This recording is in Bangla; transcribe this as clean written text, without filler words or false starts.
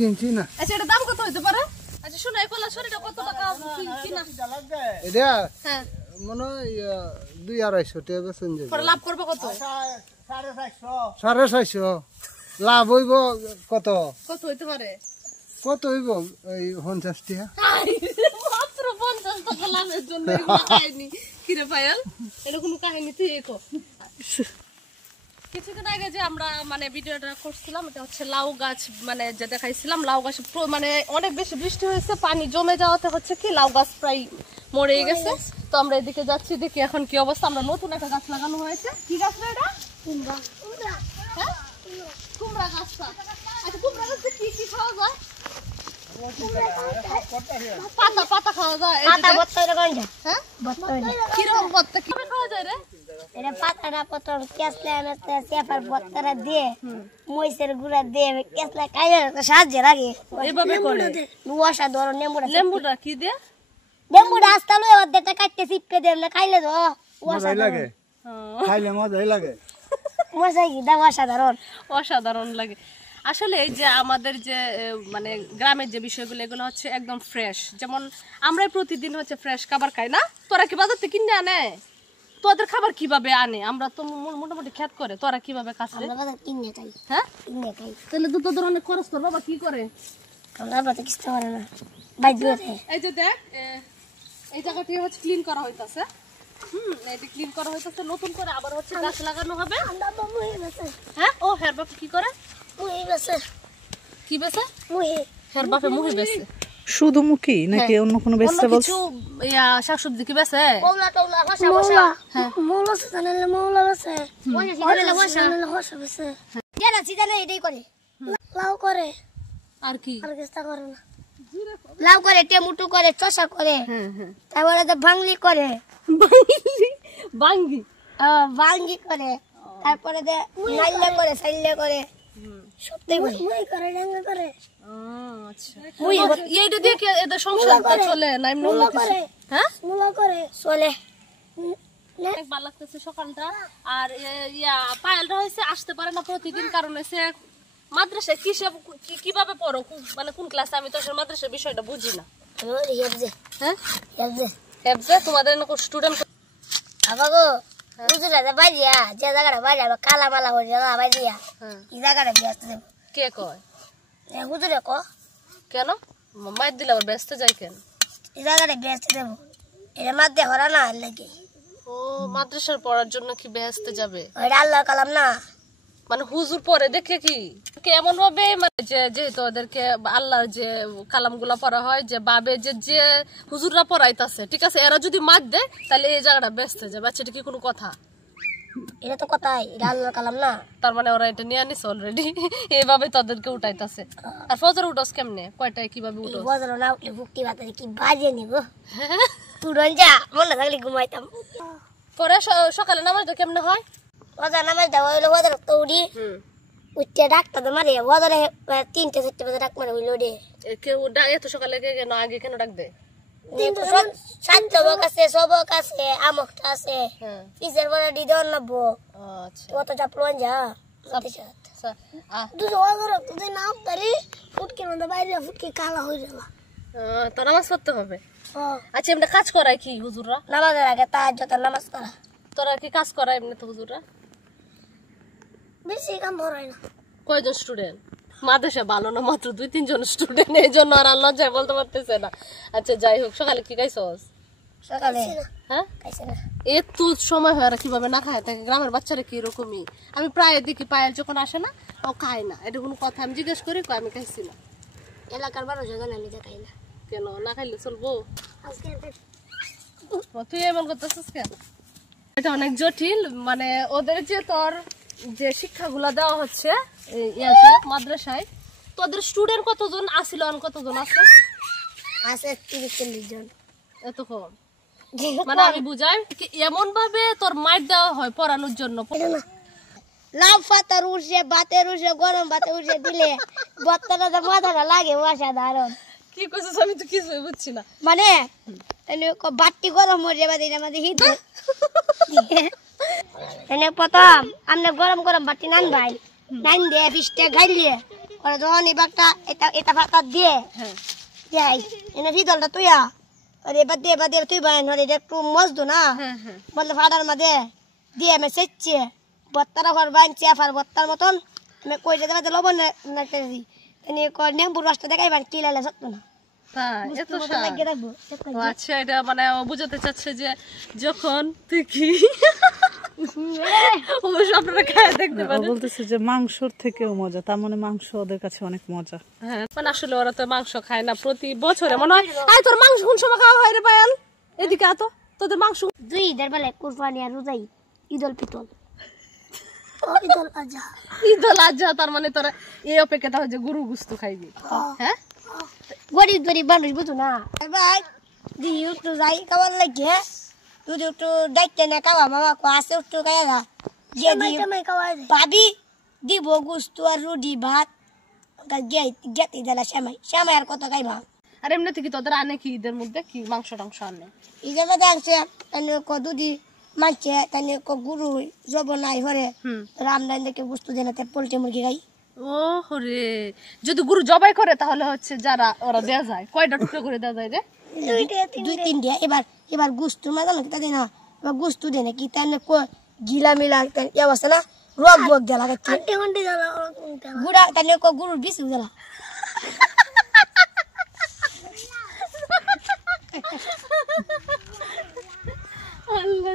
কিনছি না। আচ্ছা এটা দাম কত হইতে পারে? আচ্ছা শুনো এই কলা ছড়িটা কত টাকা কিনা? এটা হ্যাঁ মনে হয় 2-250 টাকা বেচন যাবে। পরে লাভ করবে কত? 450 লাভ হইব কত? কত হইতে পারে? কত হইব এই 50 টাকা। মাত্র 50 টাকা লাভের জন্য এগুলো কাহিনী কিরে পায়াল? এটা কোনো কাহিনী তুই একো। কিছুদিন আগে যে আমরা মানে ভিডিওটা করছিলাম এটা হচ্ছে লাউ গাছ মানে যে দেখাইছিলাম লাউ গাছ মানে অনেক বেশি বৃষ্টি হয়েছে পানি জমে যাওয়াতে হচ্ছে কি লাউ গাছ প্রায় মরে গেছে। তো আমরা এদিকে যাচ্ছি দেখি এখন কি অবস্থা। আমরা নতুন একটা গাছ লাগানো হয়েছে। কি গাছ না এটা? কুমড়া। হ্যাঁ কুমড়া গাছটা। আচ্ছা কুমড়া গাছে কি কি খাওয়া যায়? পাতা পাতা খাওয়া যায়। পাতা ভর্তা করে যায়। হ্যাঁ ভর্তা কি রকম ভর্তা কিভাবে খাওয়া যায় রে? এটা পাতাটা প্রথম কেসলে মেসলে চেপার ভর্তাটা দিয়ে মরিচের গুঁড়া দিয়ে কেসলে খাইলে সাহায্য লাগে। এইভাবে করে অসাধারণ লেম্বুটা কি দিয়ে? লেম্বুটা আস্তে লয়ে অর্ধেকটা কাটতে চিপকে দেন না খাইলে তো মজাই লাগে, খাইলে মজাই লাগে। মজা কি দাম অসাধারণ অসাধারণ লাগে। আসলে এই যে আমাদের যে মানে গ্রামের যে বিষয়গুলো এগুলো হচ্ছে একদম ফ্রেশ। যেমন আমরাই প্রতিদিন হচ্ছে ফ্রেশ খাবার খাই না? তোরা কি বাজার থেকে কিনে আনে? তোদের খাবার কিভাবে আনে? আমরা তো মোটামুটি খেত করে, তোরা কিভাবে খাস? আমরা কিনে খাই। হ্যাঁ কিনে খাই। তাহলে তো তোদের অনেক খরচ কর। বাবা কি করে? আমরা তো কিছু করে না বাইরে। এই যে দেখ এই জায়গাটি হচ্ছে ক্লিন করা হইতাছে। এটা ক্লিন করা হইতাছে নতুন করে আবার হচ্ছে গাছ লাগানো হবে। হ্যাঁ ও হের বাপ কি করে? মুহি বেছে। কি বেছে? মুহি। হের বাপে মুহি বেছে। শুধু মুখি নাকি অন্য কোনো বেচতে বলছ? ইয়া শাকসবজি কি বেছে? মৌলা টৌলা হসা হসা। মৌলা জানালে মৌলা বেছে। ওরে হসা হসা বেছে। যেটা সিজনে এটাই করে। লাউ করে। আর কি? আর কিছু করে না। লাউ করে টমেটো করে চষা করে। তারপরে তো ভাঙলি করে। বাঙ্গি ভাঙ্গি করে। তারপরে দে নাইলে করে সাইলে করে। সত্যি মুই করে ডাঙ্গা করে। আচ্ছা মুই এইটা দিয়ে কি এদের সংসারটা চলে না এমনি অন্য কিছু? হ্যাঁ মুলা করে চলে। অনেক ভালো লাগতেছে সকালটা। আর ইয়া পায়েলটা হয়েছে আসতে পারে না প্রতিদিন কারণ হচ্ছে মাদ্রাসায় কিভাবে পড়ো মানে কোন ক্লাসে? আমি তো আসলে মাদ্রাসার বিষয়টা বুঝি না। হ্যাঁ হেফজে তোমাদের স্টুডেন্ট আবাগো বুঝলা বাইরিয়া যে জায়গাটা বাইরে কালা মালা হয়ে যাওয়া বাইরিয়া এই জায়গাটা ব্যস্ত দেব। কে কয়? হুজুরে ক কেন মাইর দিলে আবার ব্যস্ত যায় কেন? এই জায়গাটা ব্যস্ত দেব। এটা মাধ্যে হরা না লাগে। ও মাদ্রাসার পড়ার জন্য কি ব্যস্ত যাবে? ওইটা আল্লাহ কালাম না মানে হুজুর পরে দেখে কি কেমন ভাবে মানে যেহেতু ওদেরকে আল্লাহর যে কালাম গুলা পড়া হয় যে বাবে যে হুজুররা পড়াইতেছে ঠিক আছে এরা যদি মার দেয় তাহলে এই জায়গাটা ব্যস্ত যাবে। আচ্ছা এটা কি কোনো কথা? এটা তো কথাই এটা আল্লাহর কালাম না। তার মানে ওরা এটা নিয়ে আনিস অলরেডি এইভাবে তাদেরকে উঠাইতেছে। আর ফজর উঠোস কেমনে কয়টায় কিভাবে উঠোস? ফজর না উঠলে ভুক্তি বাতারে কি বাজে নিব তুরন যা মনে থাকলে ঘুমাইতাম। পরে সকালে নামাজটা কেমনে হয়? ফজর নামাজ দেওয়া হইলো ফজর তো উঠি উঠতে ডাক্তার তো মারে ফজরে 3-4 বাজে ডাক মারে হইলো রে। কেউ এত সকালে কেন আগে কেন ডাক দেয়? সবক আছে সবক আছে আমকটা আছে পিসের বড় দিদন নবো। আচ্ছা কত চাপলন যা তুই ওগর তুই নাম তারি ফুটকে মধ্যে বাইরে ফুটকে কালা হয়ে যাবা তো নামাজ পড়তে হবে। আচ্ছা এমনি কাজ করায় কি হুজুররা? নামাজের আগে তাহাজ্জুদ নামাজ পড়া। তোরা কি কাজ করায় এমনি তো হুজুররা? বেশি কাম হয় না। কয়জন স্টুডেন্ট? মাদ্রাসা ভালো না মাত্র 2-3 জন স্টুডেন্ট এই জন্য আর আল্লাহ যাই বলতে পারতেছে না। আচ্ছা যাই হোক সকালে কি খাইছস? সকালে হ্যাঁ খাইছে না এত সময় হয় আর কিভাবে না খায় থাকে? গ্রামের বাচ্চারা কি এরকমই। আমি প্রায় দেখি পায়েল যখন আসে না ও খায় না। এটা কোনো কথা? আমি জিজ্ঞেস করি আমি খাইছি না। এলাকার মানুষ জানে আমি খাই না। কেন না খাইলে চলবো? আজকে তুই এমন করতেছিস কেন? এটা অনেক জটিল মানে ওদের যে তোর যে শিক্ষাগুলা দেওয়া হচ্ছে ইয়াতে মাদ্রাসায় তোদের স্টুডেন্ট কতজন আসিল আর কতজন আছে? আছে 30-40 জন। এত কম মানে আমি বুঝাই এমন ভাবে তোর মাইর দেওয়া হয় পড়ানোর জন্য। লাউ পাতার উঠছে ভাতের উঠছে গরম ভাতে উঠছে দিলে বত্তাটা মাথাটা লাগে অসাধারণ। কি করছিস আমি তো কিছুই বুঝছি না। মানে বাটি গরম হয়ে যাবে দিন আমাদের হিট এনে প্রথম আমরা গরম গরম বাটি নান ভাই নান দিয়ে ফিসটা খাইলে ওরা যখন এই বাঘটা এটা ভাতা দিয়ে হ্যাঁ যাই এনে শীতলটা তুইয়া আর এবার দিয়ে তুই বাইন হরে এটা একটু মজদু না হ্যাঁ হ্যাঁ বললে ফাটার মাঝে দিয়ে আমি সেচ্ছে বত্তারা ঘর বাইন চেফার বত্তার মতন আমি কই যেতে পারতে লবণ নাড়তে দিই এনে নেম্বুর রসটা দেখাইবার কি লাইলে সত্য না তাই এত মতো স্বাদ। লাগিয়ে রাখবো ও আচ্ছা এটা মানে ও বুঝাতে চাচ্ছে যে যখন তুই কি অবশ্য আপনারা খায় দেখতে ও পারেন। বলতেছে যে মাংসর থেকেও মজা, তার মানে মাংস ওদের কাছে অনেক মজা। হ্যাঁ মানে আসলে ওরা তো মাংস খায় না প্রতি বছরে মনে হয় আয় তোর মাংস কোন সময় খাওয়া হয় রে পায়াল এদিকে আতো তোদের মাংস দুই ঈদের বেলা কুরবানি আর রোজাই ঈদল পিতল ঈদল আজহা ঈদুল আজহা তার মানে তোরা এই অপেক্ষা হয় যে গরু গুস্ত খাইবি হ্যাঁ গরিব গরিব মানুষ বুঝো না ভাই দি একটু যাই খাবার লাগে তুই একটু দায়িত্ব না খাওয়া মামা কো আসে একটু খাইয়া গা দিয়ে দি ভাবি দিব গুস্ত আর রুটি ভাত গেতে দিলা শ্যামাই আর কত খাইবা আর এমনিতে কি তোদের আনে কি ঈদের মধ্যে কি মাংস টাংস আনে ঈদের মধ্যে আনছে তাই ক দুদি মানছে তাই ক গুরু জব নাই হরে রামদান দেখে গুস্ত দেনা পোল্ট্রি মুরগি খাই ও রে যদি গরু জবাই করে তাহলে হচ্ছে যারা ওরা দেয়া যায় কয়টা টুকরো করে দেয়া যায় রে দুই তিনটা এবার গুস্তু না জানো কি তাই না এবার গুস্তু দেয় না কি তাই গিলা মিলা এ অবস্থা না রোগ বোগ জ্বালা খাচ্ছে গুড়া তাই গুরুর বিষ জ্বালা আল্লাহ